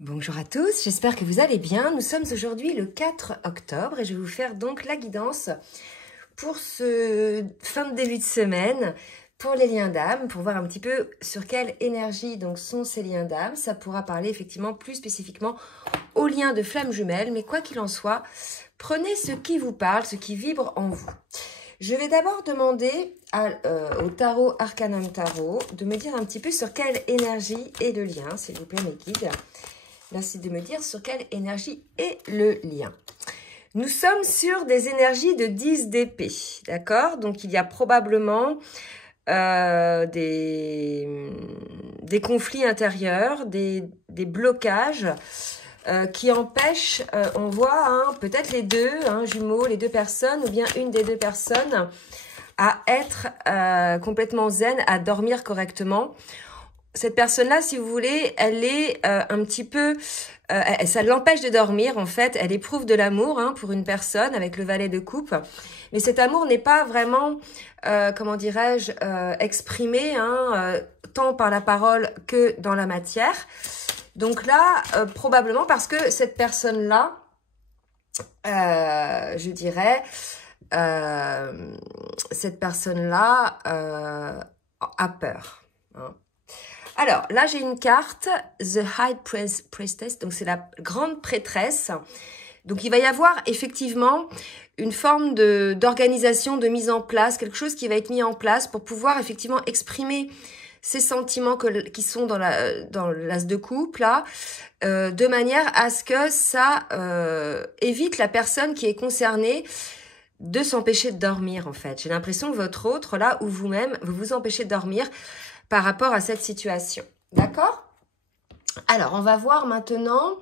Bonjour à tous, j'espère que vous allez bien. Nous sommes aujourd'hui le 4 octobre et je vais vous faire donc la guidance pour ce fin de début de semaine pour les liens d'âme, pour voir un petit peu sur quelle énergie donc sont ces liens d'âme. Ça pourra parler effectivement plus spécifiquement aux liens de flammes jumelles, mais quoi qu'il en soit, prenez ce qui vous parle, ce qui vibre en vous. Je vais d'abord demander au tarot Arcanum Tarot de me dire un petit peu sur quelle énergie est le lien, s'il vous plaît mes guides. Merci de me dire sur quelle énergie est le lien. Nous sommes sur des énergies de 10 d'épée, d'accord? Donc, il y a probablement des conflits intérieurs, des blocages qui empêchent, on voit peut-être les deux, jumeaux, les deux personnes, ou bien une des deux personnes, à être complètement zen, à dormir correctement. Cette personne-là, si vous voulez, elle est un petit peu... ça l'empêche de dormir, en fait. Elle éprouve de l'amour pour une personne avec le valet de coupe. Mais cet amour n'est pas vraiment, comment dirais-je, exprimé, tant par la parole que dans la matière. Donc là, probablement parce que cette personne-là, je dirais, cette personne-là a peur. Alors, là, j'ai une carte, The High Priestess, donc c'est la grande prêtresse. Donc, il va y avoir effectivement une forme d'organisation, de mise en place, quelque chose qui va être mis en place pour pouvoir effectivement exprimer ces sentiments qui sont dans l'as de coupe, là, de manière à ce que ça évite la personne qui est concernée de s'empêcher de dormir, en fait. J'ai l'impression que votre autre, là, ou vous-même, vous empêchez de dormir par rapport à cette situation. D'accord? Alors, on va voir maintenant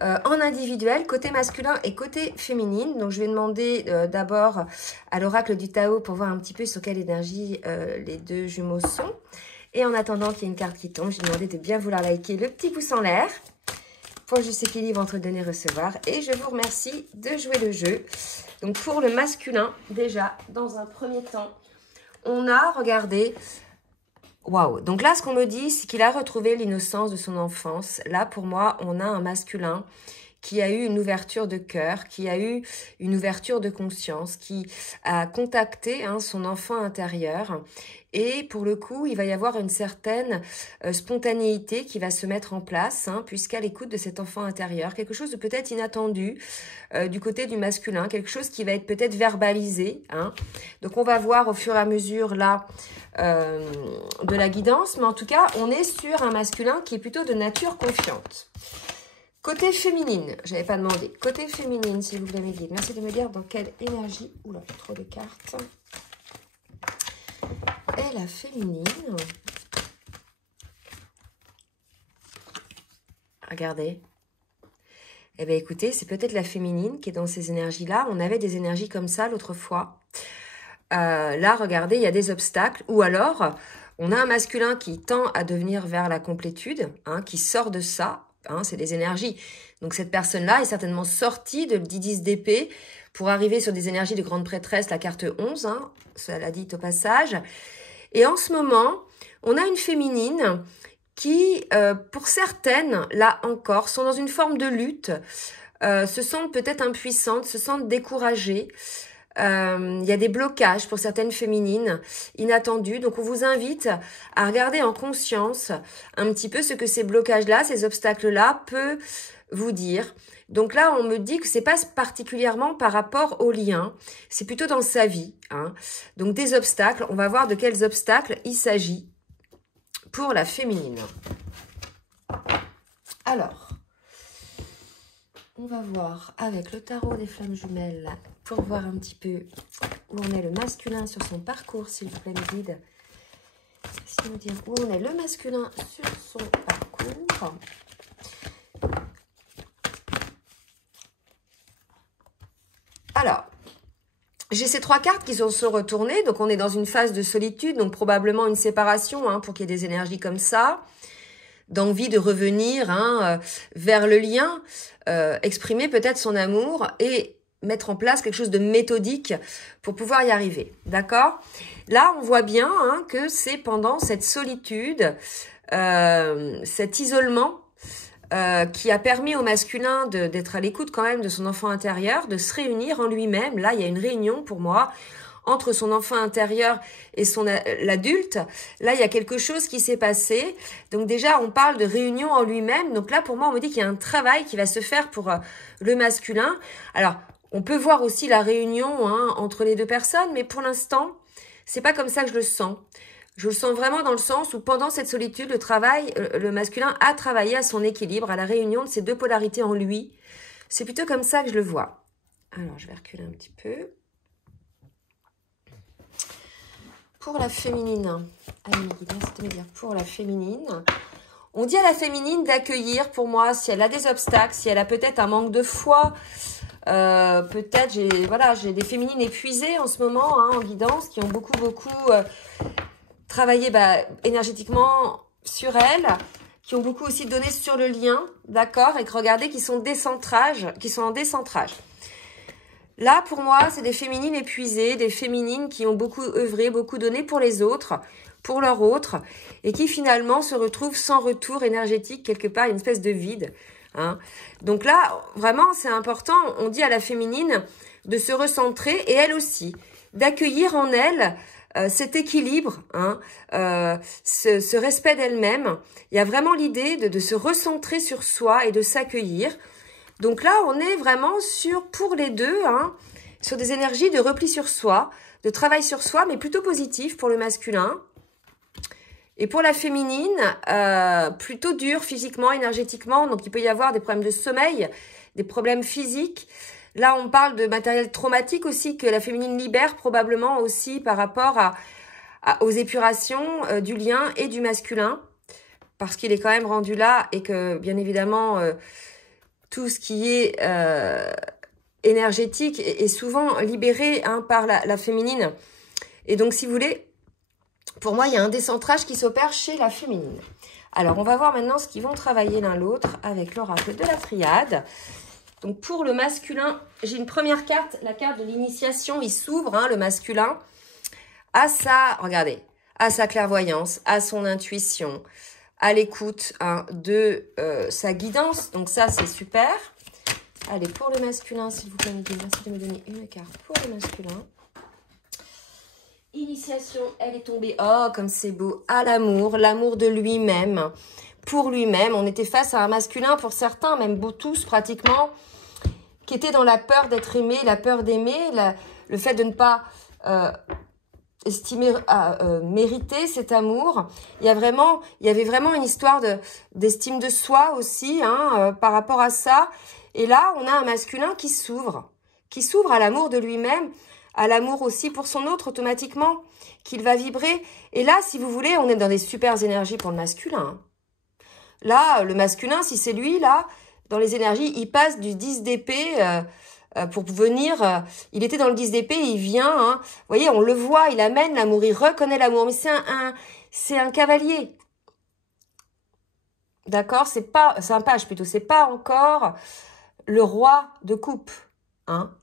en individuel, côté masculin et côté féminine. Donc, je vais demander d'abord à l'oracle du Tao pour voir un petit peu sur quelle énergie les deux jumeaux sont. Et en attendant qu'il y ait une carte qui tombe, je vais demander de bien vouloir liker le petit pouce en l'air pour juste équilibre entre donner et recevoir. Et je vous remercie de jouer le jeu. Donc, pour le masculin, déjà, dans un premier temps, on a, regardé... Waouh! Donc là, ce qu'on me dit, c'est qu'il a retrouvé l'innocence de son enfance. Là, pour moi, on a un masculin qui a eu une ouverture de cœur, qui a eu une ouverture de conscience, qui a contacté son enfant intérieur. Et pour le coup, il va y avoir une certaine spontanéité qui va se mettre en place, puisqu'à l'écoute de cet enfant intérieur, quelque chose de peut-être inattendu du côté du masculin, quelque chose qui va être peut-être verbalisé. Donc, on va voir au fur et à mesure là de la guidance, mais en tout cas, on est sur un masculin qui est plutôt de nature confiante. Côté féminine, je n'avais pas demandé. Côté féminine, s'il vous plaît, mes guides. Merci de me dire dans quelle énergie. Oula, trop de cartes. Et la féminine. Regardez. Eh bien, écoutez, c'est peut-être la féminine qui est dans ces énergies-là. On avait des énergies comme ça l'autre fois. Là, regardez, il y a des obstacles. Ou alors, on a un masculin qui tend à devenir vers la complétude, qui sort de ça. C'est des énergies. Donc, cette personne-là est certainement sortie de 10 d'épée pour arriver sur des énergies de grande prêtresse, la carte 11, ça l'a dit au passage. Et en ce moment, on a une féminine qui, pour certaines, là encore, sont dans une forme de lutte, se sentent peut-être impuissantes, se sentent découragées. Il y a des blocages pour certaines féminines inattendus. Donc, on vous invite à regarder en conscience un petit peu ce que ces blocages-là, ces obstacles-là peuvent vous dire. Donc là, on me dit que c'est pas particulièrement par rapport au lien, c'est plutôt dans sa vie. Donc, des obstacles, on va voir de quels obstacles il s'agit pour la féminine. Alors, on va voir avec le tarot des flammes jumelles pour voir un petit peu où on est le masculin sur son parcours, s'il vous plaît, mes guides. Si me dire où on est le masculin sur son parcours. Alors, j'ai ces trois cartes qui sont retournées. Donc, on est dans une phase de solitude, donc probablement une séparation pour qu'il y ait des énergies comme ça. D'envie de revenir vers le lien, exprimer peut-être son amour et mettre en place quelque chose de méthodique pour pouvoir y arriver. D'accord? Là, on voit bien que c'est pendant cette solitude, cet isolement, qui a permis au masculin d'être à l'écoute quand même de son enfant intérieur, de se réunir en lui-même. Là, il y a une réunion pour moi entre son enfant intérieur et l'adulte. Là, il y a quelque chose qui s'est passé. Donc déjà, on parle de réunion en lui-même. Donc là, pour moi, on me dit qu'il y a un travail qui va se faire pour le masculin. Alors, on peut voir aussi la réunion entre les deux personnes, mais pour l'instant, c'est pas comme ça que je le sens. Je le sens vraiment dans le sens où pendant cette solitude, le masculin a travaillé à son équilibre, à la réunion de ces deux polarités en lui. C'est plutôt comme ça que je le vois. Alors, je vais reculer un petit peu. Pour la féminine, allez, merci de me dire pour la féminine. On dit à la féminine d'accueillir, pour moi, si elle a des obstacles, si elle a peut-être un manque de foi, peut-être, j'ai des féminines épuisées en ce moment, en guidance, qui ont beaucoup travaillé énergétiquement sur elles, qui ont beaucoup aussi donné sur le lien, d'accord, et que regardez, qui sont en décentrage. Là, pour moi, c'est des féminines épuisées, des féminines qui ont beaucoup œuvré, beaucoup donné pour les autres, pour leur autre, et qui finalement se retrouvent sans retour énergétique, quelque part, une espèce de vide. Donc là, vraiment, c'est important, on dit à la féminine de se recentrer, et elle aussi, d'accueillir en elle cet équilibre, ce respect d'elle-même. Il y a vraiment l'idée de se recentrer sur soi et de s'accueillir. Donc là, on est vraiment pour les deux, sur des énergies de repli sur soi, de travail sur soi, mais plutôt positif pour le masculin. Et pour la féminine, plutôt dur physiquement, énergétiquement. Donc, il peut y avoir des problèmes de sommeil, des problèmes physiques. Là, on parle de matériel traumatique aussi que la féminine libère probablement aussi par rapport aux épurations du lien et du masculin. Parce qu'il est quand même rendu là et que, bien évidemment, tout ce qui est énergétique est souvent libéré par la féminine. Et donc, si vous voulez, pour moi, il y a un décentrage qui s'opère chez la féminine. Alors, on va voir maintenant ce qu'ils vont travailler l'un l'autre avec l'oracle de la triade. Donc, pour le masculin, j'ai une première carte, la carte de l'initiation. Il s'ouvre, le masculin, à sa clairvoyance, à son intuition, à l'écoute de sa guidance. Donc, ça, c'est super. Allez, pour le masculin, s'il vous plaît, merci de me donner une carte pour le masculin. Initiation, elle est tombée, oh comme c'est beau, à l'amour de lui-même, pour lui-même. On était face à un masculin, pour certains, même tous pratiquement, qui était dans la peur d'être aimé, la peur d'aimer, le fait de ne pas mériter cet amour. Il y avait vraiment une histoire d'estime de soi aussi, par rapport à ça. Et là, on a un masculin qui s'ouvre à l'amour de lui-même, à l'amour aussi pour son autre automatiquement, qu'il va vibrer. Et là, si vous voulez, on est dans des super énergies pour le masculin. Là, le masculin, si c'est lui, là, dans les énergies, il passe du 10 d'épée pour venir. Il était dans le 10 d'épée, il vient. Vous voyez, on le voit, il amène l'amour, il reconnaît l'amour. Mais c'est un cavalier. D'accord? C'est un page plutôt. C'est pas encore le roi de coupe.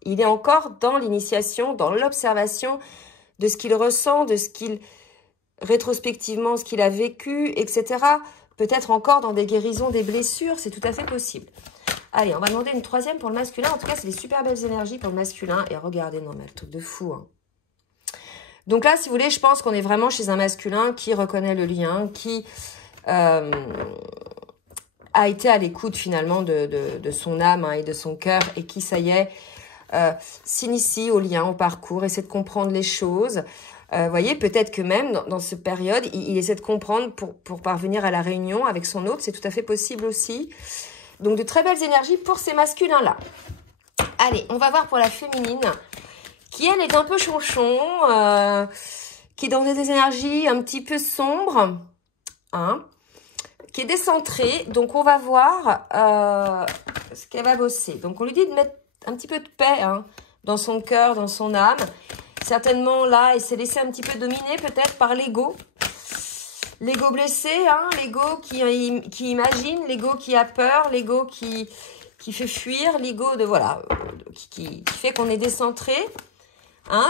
Il est encore dans l'initiation, dans l'observation de ce qu'il ressent, de ce qu'il, rétrospectivement, ce qu'il a vécu, etc. Peut-être encore dans des guérisons, des blessures, c'est tout à fait possible. Allez, on va demander une troisième pour le masculin. En tout cas, c'est des super belles énergies pour le masculin. Et regardez, non mais le truc de fou. Donc là, si vous voulez, je pense qu'on est vraiment chez un masculin qui reconnaît le lien, qui a été à l'écoute finalement de son âme et de son cœur et qui, ça y est, s'initie au lien, au parcours, essaie de comprendre les choses. Voyez, peut-être que même dans cette période, il essaie de comprendre pour parvenir à la réunion avec son autre. C'est tout à fait possible aussi. Donc, de très belles énergies pour ces masculins-là. Allez, on va voir pour la féminine, qui, elle, est un peu chonchon, qui est dans des énergies un petit peu sombres, qui est décentrée. Donc, on va voir ce qu'elle va bosser. Donc, on lui dit de mettre un petit peu de paix dans son cœur, dans son âme. Certainement, là, il s'est laissé un petit peu dominer peut-être par l'ego. L'ego blessé, l'ego qui imagine, l'ego qui a peur, l'ego qui fait fuir, l'ego qui fait qu'on est décentré.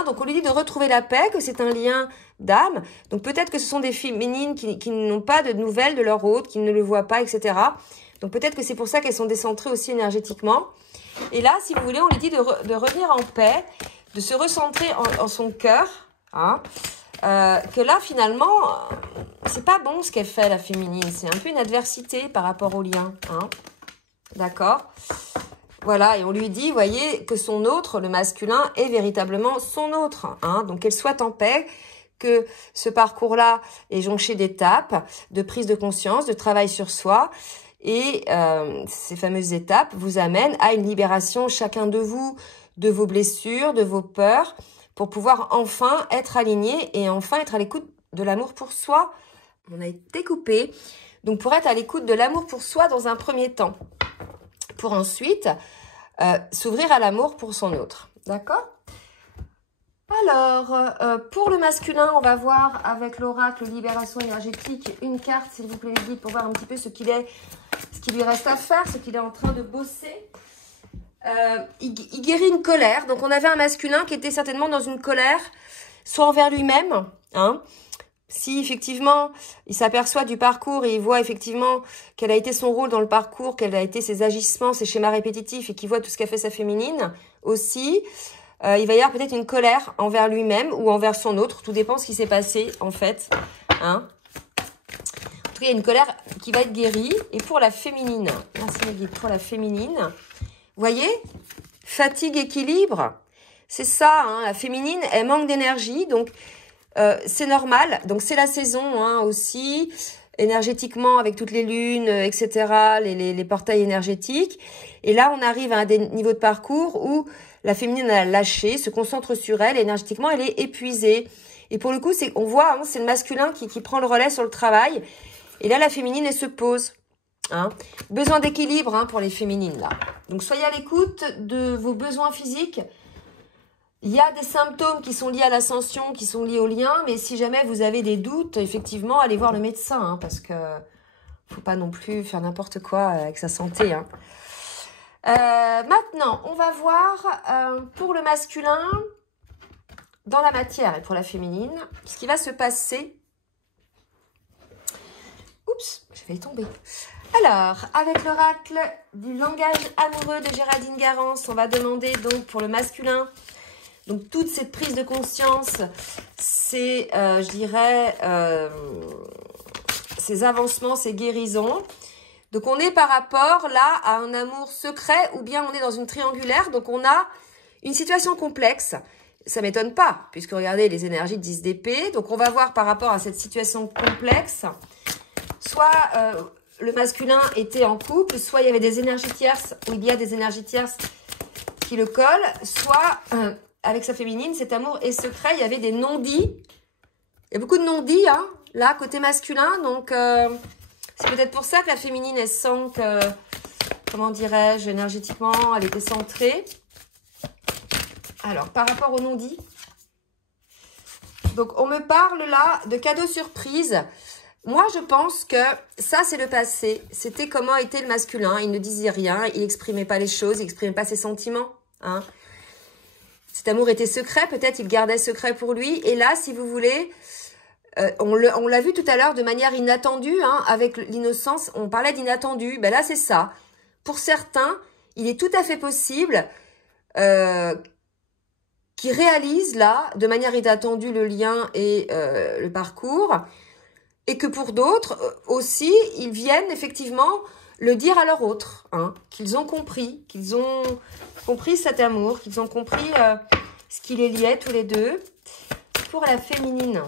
Donc, on lui dit de retrouver la paix, que c'est un lien d'âme. Donc, peut-être que ce sont des féminines qui n'ont pas de nouvelles de leur hôte, qui ne le voient pas, etc. Donc peut-être que c'est pour ça qu'elles sont décentrées aussi énergétiquement. Et là, si vous voulez, on lui dit de revenir en paix, de se recentrer en son cœur. Hein, que là, finalement, c'est pas bon ce qu'elle fait, la féminine. C'est un peu une adversité par rapport au lien. Hein, d'accord? Voilà, et on lui dit, voyez, que son autre, le masculin, est véritablement son autre. Hein, donc qu'elle soit en paix, que ce parcours-là est jonché d'étapes, de prise de conscience, de travail sur soi. Et ces fameuses étapes vous amènent à une libération, chacun de vous, de vos blessures, de vos peurs, pour pouvoir enfin être aligné et enfin être à l'écoute de l'amour pour soi. On a été coupé. Donc pour être à l'écoute de l'amour pour soi dans un premier temps. Pour ensuite s'ouvrir à l'amour pour son autre. D'accord? Alors, pour le masculin, on va voir avec l'oracle Libération énergétique une carte, s'il vous plaît, les guides, pour voir un petit peu ce qui lui reste à faire, ce qu'il est en train de bosser. Il guérit une colère. Donc, on avait un masculin qui était certainement dans une colère, soit envers lui-même, hein. Si effectivement, il s'aperçoit du parcours et il voit effectivement quel a été son rôle dans le parcours, quels a été ses agissements, ses schémas répétitifs et qu'il voit tout ce qu'a fait sa féminine aussi, il va y avoir peut-être une colère envers lui-même ou envers son autre. Tout dépend de ce qui s'est passé en fait. Hein, en tout cas, il y a une colère qui va être guérie. Et pour la féminine, merci mes guides, pour la féminine, vous voyez, fatigue, équilibre, c'est ça. Hein, la féminine, elle manque d'énergie, donc c'est normal. Donc c'est la saison hein, aussi, énergétiquement avec toutes les lunes, etc., les portails énergétiques. Et là, on arrive à un niveau de parcours où la féminine a lâché, se concentre sur elle, et énergétiquement, elle est épuisée. Et pour le coup, on voit, hein, c'est le masculin qui prend le relais sur le travail. Et là, la féminine, elle se pose. Hein. Besoin d'équilibre hein, pour les féminines, là. Donc, soyez à l'écoute de vos besoins physiques. Il y a des symptômes qui sont liés à l'ascension, qui sont liés au lien. Mais si jamais vous avez des doutes, effectivement, allez voir le médecin. Hein, parce que faut pas non plus faire n'importe quoi avec sa santé. Hein. Maintenant, on va voir pour le masculin, dans la matière et pour la féminine, ce qui va se passer. Oups, je vais tomber. Alors, avec l'oracle du langage amoureux de Géraldine Garance, on va demander donc pour le masculin, donc toute cette prise de conscience, c'est, je dirais, ces avancements, ces guérisons. Donc, on est par rapport, là, à un amour secret ou bien on est dans une triangulaire. Donc, on a une situation complexe. Ça ne m'étonne pas, puisque regardez les énergies de 10 d'épée. Donc, on va voir par rapport à cette situation complexe. Soit le masculin était en couple, soit il y avait des énergies tierces, ou il y a des énergies tierces qui le collent. Soit, avec sa féminine, cet amour est secret. Il y avait des non-dits. Il y a beaucoup de non-dits, hein, là, côté masculin. Donc... c'est peut-être pour ça que la féminine, elle sent que, comment dirais-je, énergétiquement, elle était centrée. Alors, par rapport au non-dit, donc on me parle là de cadeaux surprises. Moi, je pense que ça, c'est le passé. C'était comment était le masculin. Il ne disait rien, il n'exprimait pas les choses, il n'exprimait pas ses sentiments. Hein. Cet amour était secret, peut-être il gardait secret pour lui. Et là, si vous voulez... on l'a vu tout à l'heure de manière inattendue, hein, avec l'innocence, on parlait d'inattendu. Ben là, c'est ça. Pour certains, il est tout à fait possible qu'ils réalisent là, de manière inattendue, le lien et le parcours. Et que pour d'autres aussi, ils viennent effectivement le dire à leur autre. Hein, qu'ils ont compris cet amour, qu'ils ont compris ce qui les liait tous les deux. Pour la féminine...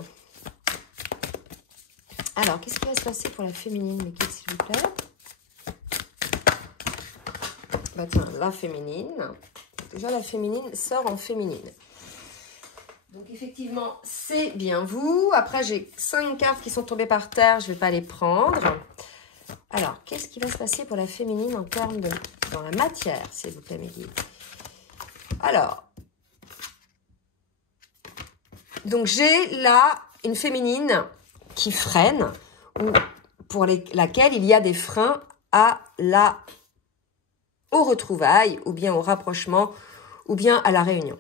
Alors, qu'est-ce qui va se passer pour la féminine, mes guides, s'il vous plaît? Bah tiens, la féminine. Déjà, la féminine sort en féminine. Donc, effectivement, c'est bien vous. Après, j'ai 5 cartes qui sont tombées par terre. Je ne vais pas les prendre. Alors, qu'est-ce qui va se passer pour la féminine en termes de... dans la matière, s'il vous plaît, mes guides? Alors, donc, j'ai là une féminine... qui freine ou pour laquelle il y a des freins au retrouvailles ou bien au rapprochement ou bien à la réunion.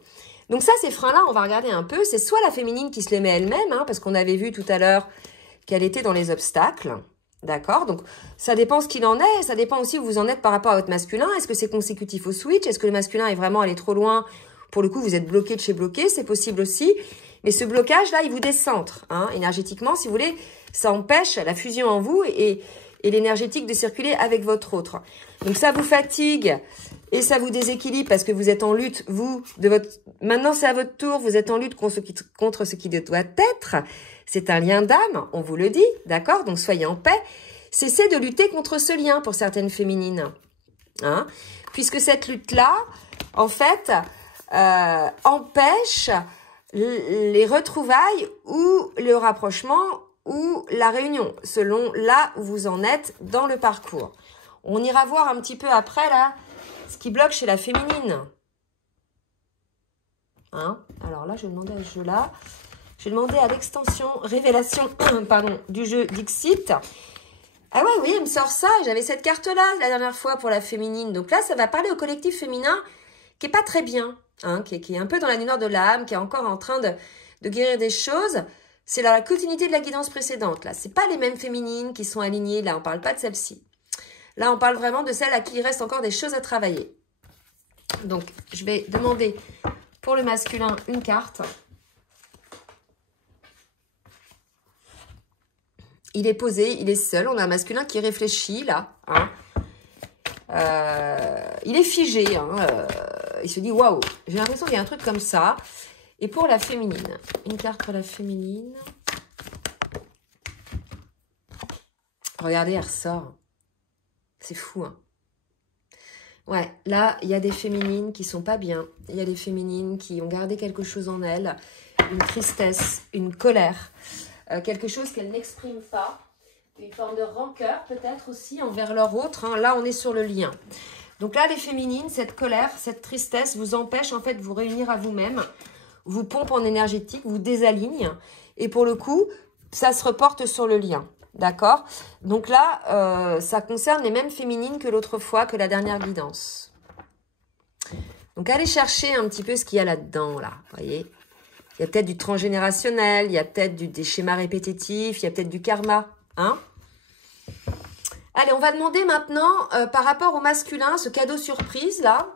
Donc ça, ces freins-là, on va regarder un peu. C'est soit la féminine qui se les met elle-même, hein, parce qu'on avait vu tout à l'heure qu'elle était dans les obstacles. D'accord? Donc, ça dépend ce qu'il en est. Ça dépend aussi où vous en êtes par rapport à votre masculin. Est-ce que c'est consécutif au switch? Est-ce que le masculin est vraiment allé trop loin? Pour le coup, vous êtes bloqué de chez bloqué. C'est possible aussi. Mais ce blocage-là, il vous décentre. Hein, énergétiquement, si vous voulez, ça empêche la fusion en vous et l'énergétique de circuler avec votre autre. Donc, ça vous fatigue et ça vous déséquilibre parce que vous êtes en lutte, vous, maintenant c'est à votre tour, vous êtes en lutte contre ce qui doit être. C'est un lien d'âme, on vous le dit, d'accord? Donc, soyez en paix. Cessez de lutter contre ce lien pour certaines féminines. Hein? Puisque cette lutte-là, en fait, empêche les retrouvailles ou le rapprochement ou la réunion, selon là où vous en êtes dans le parcours. On ira voir un petit peu après, là, ce qui bloque chez la féminine. Hein? Alors là, je vais demander à ce jeu-là. Je vais demander à l'extension révélation pardon, du jeu Dixit. Ah ouais, oui, elle me sort ça. J'avais cette carte-là la dernière fois pour la féminine. Donc là, ça va parler au collectif féminin qui est pas très bien, hein, qui est un peu dans la nuit noire de l'âme, qui est encore en train de guérir des choses. C'est la continuité de la guidance précédente. Là, c'est pas les mêmes féminines qui sont alignées. Là, on parle pas de celle-ci. Là, on parle vraiment de celles à qui il reste encore des choses à travailler. Donc, je vais demander pour le masculin une carte. Il est posé, il est seul. On a un masculin qui réfléchit, là. Hein. Il est figé. Hein. Il se dit, waouh, j'ai l'impression qu'il y a un truc comme ça. Et pour la féminine, une carte pour la féminine. Regardez, elle ressort. C'est fou, hein. Ouais, là, il y a des féminines qui sont pas bien. Il y a des féminines qui ont gardé quelque chose en elles. Une tristesse, une colère. Quelque chose qu'elles n'expriment pas. Une forme de rancœur, peut-être aussi, envers leur autre. Hein. Là, on est sur le lien. Donc là, les féminines, cette colère, cette tristesse vous empêche, en fait, de vous réunir à vous-même. Vous pompe en énergétique, vous désaligne. Et pour le coup, ça se reporte sur le lien. D'accord? Donc là, ça concerne les mêmes féminines que l'autre fois, que la dernière guidance. Donc, allez chercher un petit peu ce qu'il y a là-dedans, là. Vous voyez? Il y a peut-être du transgénérationnel, il y a peut-être des schémas répétitifs, il y a peut-être du karma. Hein? Allez, on va demander maintenant, par rapport au masculin, ce cadeau surprise, là.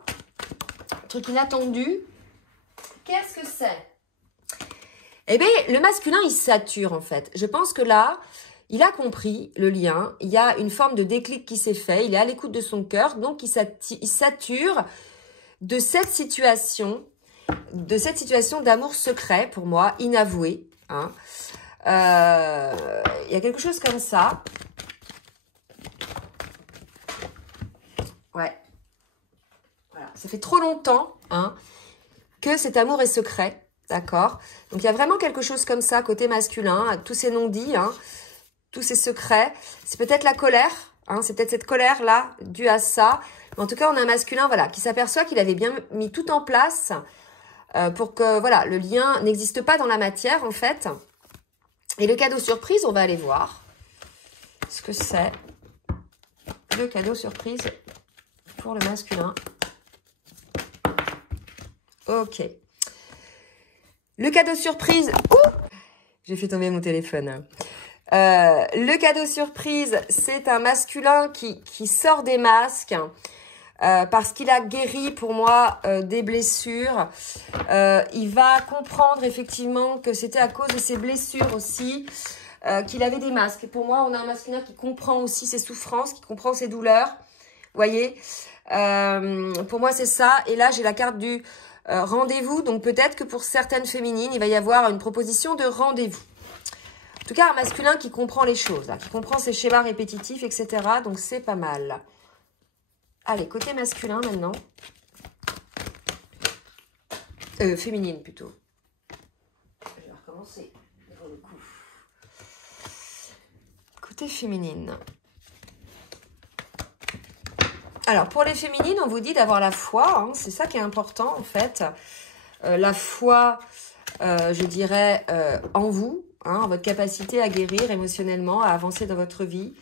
Truc inattendu. Qu'est-ce que c'est? Eh bien, le masculin, il sature, en fait. Je pense que là... Il a compris le lien, il y a une forme de déclic qui s'est fait, il est à l'écoute de son cœur, donc il sature de cette situation d'amour secret, pour moi, inavoué. Hein. Il y a quelque chose comme ça. Ouais. Voilà. Ça fait trop longtemps hein, que cet amour est secret, d'accord? Donc, il y a vraiment quelque chose comme ça, côté masculin, tous ces non-dits, hein. Tous ces secrets, c'est peut-être la colère, hein, c'est peut-être cette colère-là due à ça. Mais en tout cas, on a un masculin voilà, qui s'aperçoit qu'il avait bien mis tout en place pour que voilà, le lien n'existe pas dans la matière, en fait. Et le cadeau surprise, on va aller voir ce que c'est. Le cadeau surprise pour le masculin. Ok. Le cadeau surprise... Ouh, j'ai fait tomber mon téléphone. Le cadeau surprise, c'est un masculin qui sort des masques parce qu'il a guéri pour moi des blessures. Il va comprendre effectivement que c'était à cause de ses blessures aussi qu'il avait des masques. Et pour moi, on a un masculin qui comprend aussi ses souffrances, qui comprend ses douleurs. Vous voyez, pour moi, c'est ça. Et là, j'ai la carte du rendez-vous. Donc peut-être que pour certaines féminines, il va y avoir une proposition de rendez-vous. En tout cas, un masculin qui comprend les choses, là, qui comprend ses schémas répétitifs, etc. Donc, c'est pas mal. Allez, côté masculin maintenant. Féminine plutôt. Je vais recommencer pour le coup. Côté féminine. Alors, pour les féminines, on vous dit d'avoir la foi. Hein, c'est ça qui est important, en fait. La foi, je dirais, en vous. Hein, votre capacité à guérir émotionnellement, à avancer dans votre vie.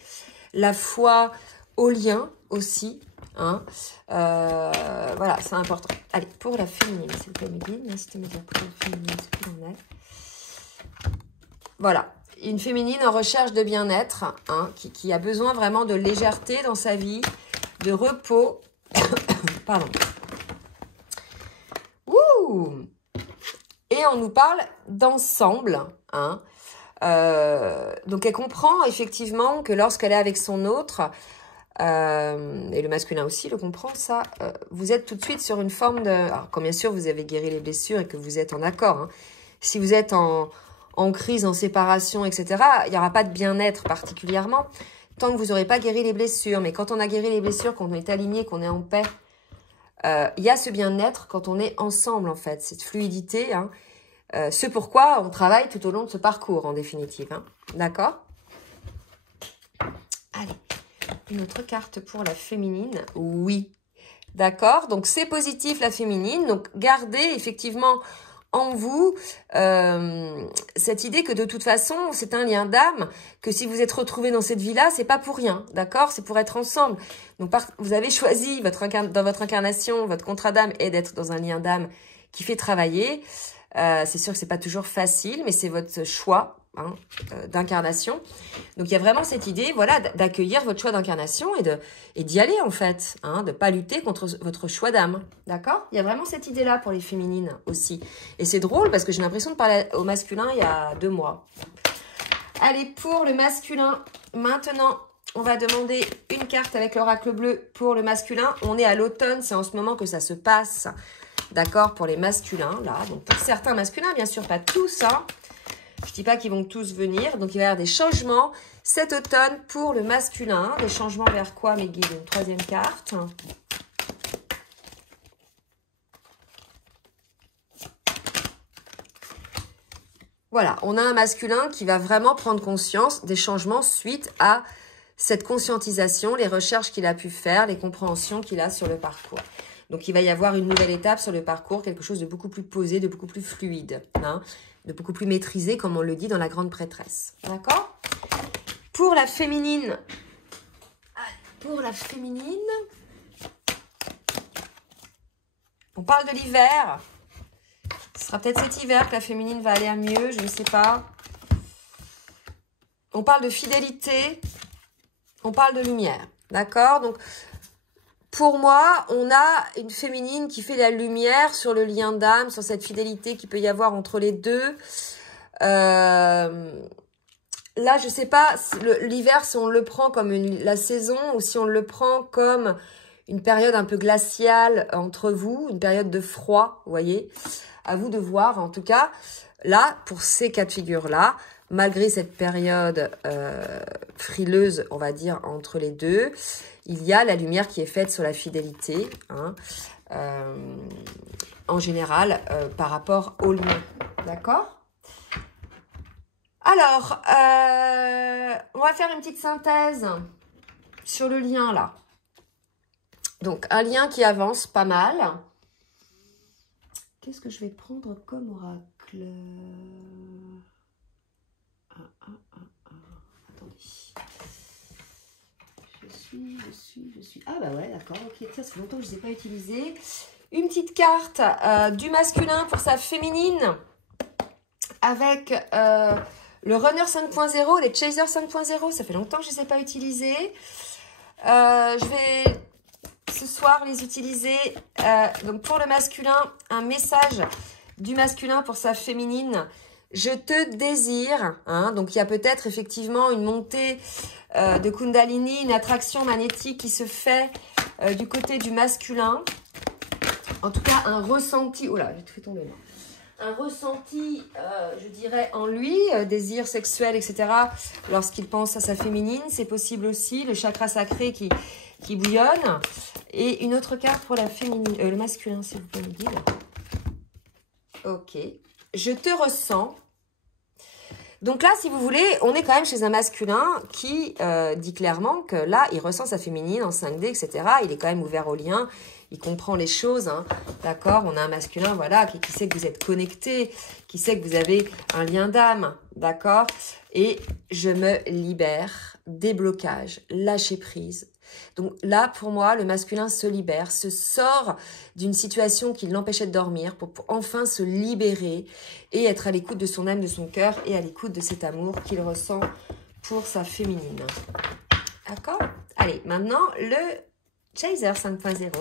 La foi au lien aussi. Hein. Voilà, c'est important. Allez, pour la féminine, c'est le féminine. C'était me dire pour la féminine ce qu'il en est. Voilà. une féminine en recherche de bien-être, hein, qui a besoin vraiment de légèreté dans sa vie, de repos. Pardon. Ouh. Et on nous parle d'ensemble, hein. Donc elle comprend effectivement que lorsqu'elle est avec son autre, et le masculin aussi le comprend ça, vous êtes tout de suite sur une forme de... Alors quand bien sûr vous avez guéri les blessures et que vous êtes en accord, hein. Si vous êtes en crise, en séparation, etc., il n'y aura pas de bien-être particulièrement tant que vous n'aurez pas guéri les blessures. Mais quand on a guéri les blessures, quand on est aligné, qu'on est en paix, il y a ce bien-être quand on est ensemble en fait, cette fluidité, hein. Ce pourquoi on travaille tout au long de ce parcours, en définitive. Hein. D'accord? Allez, une autre carte pour la féminine. Oui. D'accord? Donc, c'est positif, la féminine. Donc, gardez effectivement en vous cette idée que de toute façon, c'est un lien d'âme, que si vous êtes retrouvés dans cette vie-là, c'est pas pour rien. D'accord? C'est pour être ensemble. Donc, vous avez choisi dans votre incarnation, votre contrat d'âme est d'être dans un lien d'âme qui fait travailler. C'est sûr que c'est pas toujours facile, mais c'est votre choix, hein, d'incarnation. Donc, il y a vraiment cette idée, voilà, d'accueillir votre choix d'incarnation et d'y aller, en fait, hein, de pas lutter contre votre choix d'âme. D'accord? Il y a vraiment cette idée-là pour les féminines aussi. Et c'est drôle parce que j'ai l'impression de parler au masculin il y a 2 mois. Allez, pour le masculin, maintenant, on va demander une carte avec l'oracle bleu pour le masculin. On est à l'automne, c'est en ce moment que ça se passe. D'accord, pour les masculins, là. Donc, pour certains masculins, bien sûr, pas tous, hein. Je dis pas qu'ils vont tous venir. Donc, il va y avoir des changements cet automne pour le masculin. Des changements vers quoi, mes guides? Une 3e carte. Voilà, on a un masculin qui va vraiment prendre conscience des changements suite à cette conscientisation, les recherches qu'il a pu faire, les compréhensions qu'il a sur le parcours. Donc, il va y avoir une nouvelle étape sur le parcours, quelque chose de beaucoup plus posé, de beaucoup plus fluide, hein, de beaucoup plus maîtrisé, comme on le dit dans la grande prêtresse. D'accord? Pour la féminine, on parle de l'hiver. Ce sera peut-être cet hiver que la féminine va aller à mieux, je ne sais pas. On parle de fidélité, on parle de lumière, d'accord? Donc, pour moi, on a une féminine qui fait la lumière sur le lien d'âme, sur cette fidélité qu'il peut y avoir entre les deux. Là, je sais pas, l'hiver, si on le prend comme la saison ou si on le prend comme une période un peu glaciale entre vous, une période de froid, vous voyez. À vous de voir, en tout cas, là, pour ces cas de figure-là, malgré cette période frileuse, on va dire, entre les deux, il y a la lumière qui est faite sur la fidélité, hein, en général, par rapport au lien. D'accord? Alors, on va faire une petite synthèse sur le lien, là. Donc, un lien qui avance pas mal. Qu'est-ce que je vais prendre comme oracle? Attendez. Je suis. Ah bah ouais, d'accord. Ok, ça fait longtemps que je ne les ai pas utilisés. Une petite carte du masculin pour sa féminine avec le runner 5.0, les chasers 5.0. Ça fait longtemps que je ne les ai pas utilisés. Je vais ce soir les utiliser. Donc pour le masculin, un message du masculin pour sa féminine. Je te désire, hein, donc il y a peut-être effectivement une montée de Kundalini, une attraction magnétique qui se fait du côté du masculin. En tout cas, un ressenti, oh là, j'ai tout fait tomber moi. Un ressenti, je dirais, en lui, désir sexuel, etc. Lorsqu'il pense à sa féminine, c'est possible aussi, le chakra sacré qui bouillonne. Et une autre carte pour la féminine, le masculin, s'il vous plaît, me dire. Ok. Je te ressens. Donc là, si vous voulez, on est quand même chez un masculin qui dit clairement que là, il ressent sa féminine en 5D, etc. Il est quand même ouvert au lien, il comprend les choses, hein, d'accord? On a un masculin, voilà, qui sait que vous êtes connecté, qui sait que vous avez un lien d'âme, d'accord? Et je me libère, déblocage, lâcher prise. Donc là, pour moi, le masculin se libère, se sort d'une situation qui l'empêchait de dormir pour enfin se libérer et être à l'écoute de son âme, de son cœur et à l'écoute de cet amour qu'il ressent pour sa féminine. D'accord? Allez, maintenant, le Chaser 5.0.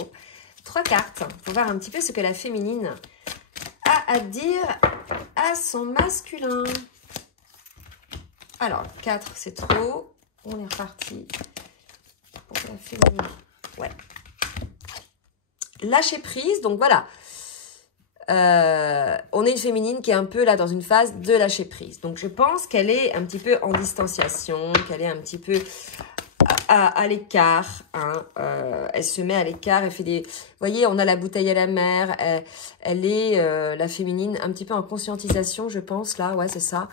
3 cartes pour voir un petit peu ce que la féminine a à dire à son masculin. Alors, 4, c'est trop. On est reparti pour la féminine. Ouais. Lâcher prise, donc voilà. On est une féminine qui est un peu là dans une phase de lâcher prise. Donc, je pense qu'elle est un petit peu en distanciation, qu'elle est un petit peu à l'écart, hein. Elle se met à l'écart, elle fait des... Vous voyez, on a la bouteille à la mer, elle est, la féminine, un petit peu en conscientisation, je pense, là, ouais, c'est ça.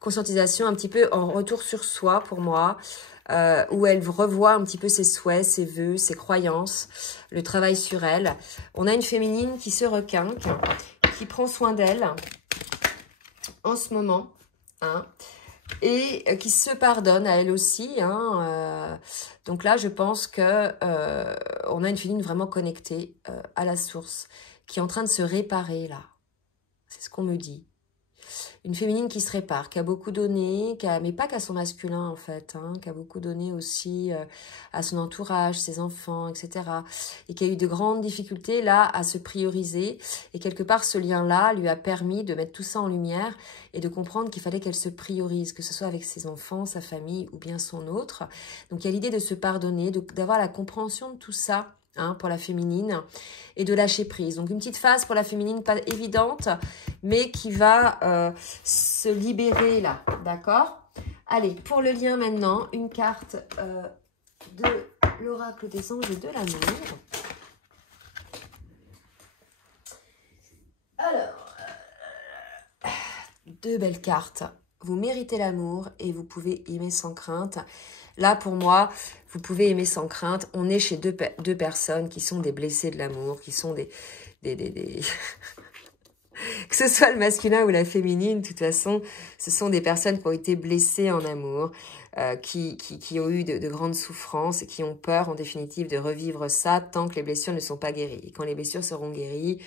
Conscientisation, un petit peu en retour sur soi, pour moi, où elle revoit un petit peu ses souhaits, ses vœux, ses croyances, le travail sur elle. On a une féminine qui se requinque, qui prend soin d'elle en ce moment, hein. Et qui se pardonne à elle aussi. Hein, donc là, je pense que on a une féminine vraiment connectée à la source, qui est en train de se réparer là. C'est ce qu'on me dit. Une féminine qui se répare, qui a beaucoup donné, mais pas qu'à son masculin en fait, hein, qui a beaucoup donné aussi à son entourage, ses enfants, etc. Et qui a eu de grandes difficultés là à se prioriser. Et quelque part, ce lien-là lui a permis de mettre tout ça en lumière et de comprendre qu'il fallait qu'elle se priorise, que ce soit avec ses enfants, sa famille ou bien son autre. Donc il y a l'idée de se pardonner, d'avoir la compréhension de tout ça. Hein, pour la féminine, et de lâcher prise. Donc une petite phase pour la féminine, pas évidente, mais qui va se libérer là, d'accord? Allez, pour le lien maintenant, une carte de l'oracle des anges de l'amour. Alors, 2 belles cartes. Vous méritez l'amour et vous pouvez aimer sans crainte. Là, pour moi, vous pouvez aimer sans crainte. On est chez deux personnes qui sont des blessés de l'amour, qui sont des... que ce soit le masculin ou la féminine, de toute façon, ce sont des personnes qui ont été blessées en amour, qui ont eu de grandes souffrances et qui ont peur, en définitive, de revivre ça tant que les blessures ne sont pas guéries. Et quand les blessures seront guéries,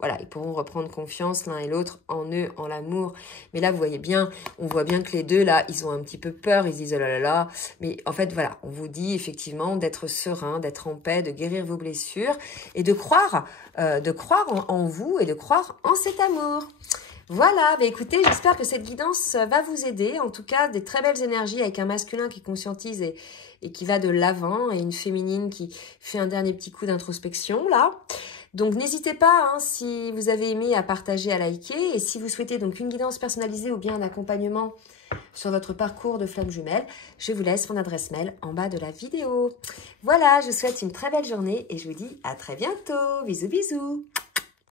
voilà, ils pourront reprendre confiance l'un et l'autre en eux, en l'amour. Mais là, vous voyez bien, on voit bien que les deux, là, ils ont un petit peu peur. Ils se disent, oh là là là. Mais en fait, voilà, on vous dit effectivement d'être serein, d'être en paix, de guérir vos blessures et de croire en vous et de croire en cet amour. Voilà, bah écoutez, j'espère que cette guidance va vous aider. En tout cas, des très belles énergies avec un masculin qui conscientise et qui va de l'avant et une féminine qui fait un dernier petit coup d'introspection, là. Donc, n'hésitez pas, hein, si vous avez aimé, à partager, à liker. Et si vous souhaitez donc une guidance personnalisée ou bien un accompagnement sur votre parcours de flamme jumelle, je vous laisse mon adresse mail en bas de la vidéo. Voilà, je vous souhaite une très belle journée et je vous dis à très bientôt. Bisous, bisous.